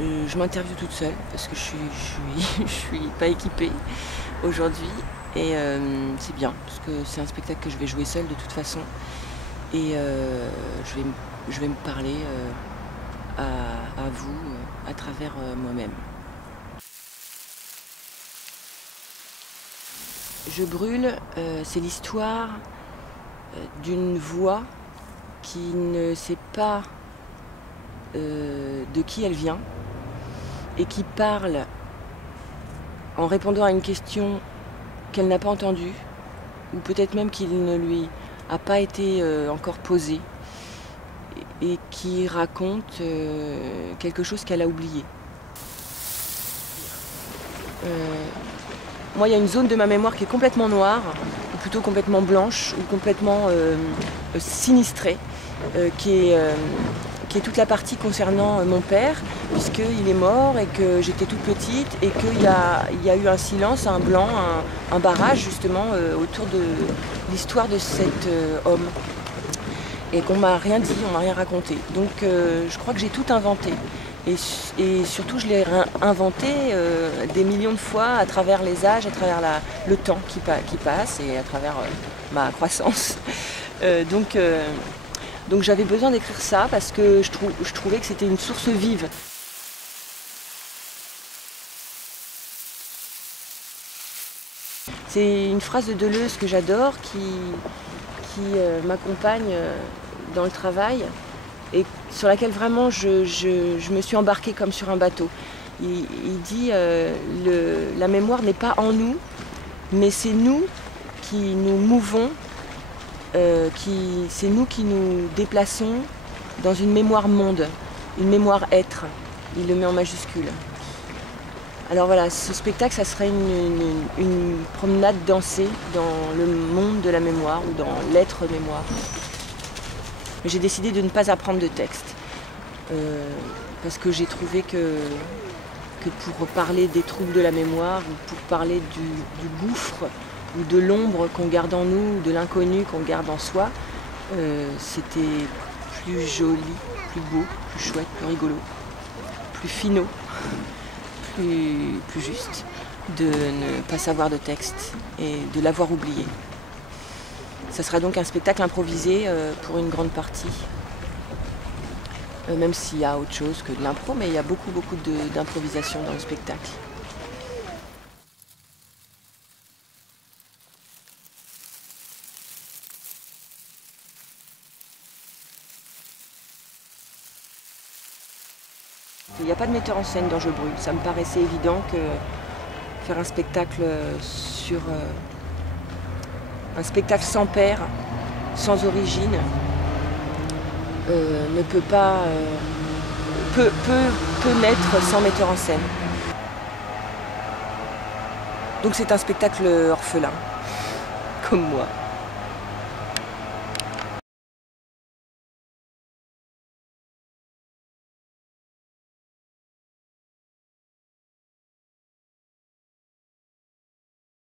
Je m'interviewe toute seule parce que je suis pas équipée aujourd'hui et c'est bien parce que c'est un spectacle que je vais jouer seule de toute façon et je vais me parler à vous à travers moi-même. Je brûle, c'est l'histoire d'une voix qui ne sait pas de qui elle vient et qui parle en répondant à une question qu'elle n'a pas entendue ou peut-être même qu'il ne lui a pas été encore posée et qui raconte quelque chose qu'elle a oublié. Moi, il y a une zone de ma mémoire qui est complètement noire, ou plutôt complètement blanche, ou complètement sinistrée, qui est toute la partie concernant mon père, puisqu'il est mort et que j'étais toute petite et qu'il y a eu un silence, un blanc, un barrage justement autour de l'histoire de cet homme. Et qu'on m'a rien dit, on m'a rien raconté. Donc je crois que j'ai tout inventé. Et surtout, je l'ai inventé des millions de fois à travers les âges, à travers le temps qui passe et à travers ma croissance. Donc j'avais besoin d'écrire ça parce que je trouvais que c'était une source vive. C'est une phrase de Deleuze que j'adore qui m'accompagne dans le travail et sur laquelle vraiment je me suis embarquée comme sur un bateau. Il dit la mémoire n'est pas en nous, mais c'est nous qui nous mouvons, c'est nous qui nous déplaçons dans une mémoire monde, une mémoire être. Il le met en majuscule. Alors voilà, ce spectacle, ça serait une promenade dansée dans le monde de la mémoire ou dans l'être mémoire. J'ai décidé de ne pas apprendre de texte parce que j'ai trouvé que pour parler des troubles de la mémoire ou pour parler du gouffre ou de l'ombre qu'on garde en nous ou de l'inconnu qu'on garde en soi, c'était plus joli, plus beau, plus chouette, plus rigolo, plus finot, plus juste de ne pas savoir de texte et de l'avoir oublié. Ça sera donc un spectacle improvisé pour une grande partie, même s'il y a autre chose que de l'impro, mais il y a beaucoup d'improvisation dans le spectacle. Il n'y a pas de metteur en scène dans Je brûle. Ça me paraissait évident que faire un spectacle sur un spectacle sans père, sans origine, ne peut pas peut naître sans metteur en scène. Donc c'est un spectacle orphelin, comme moi.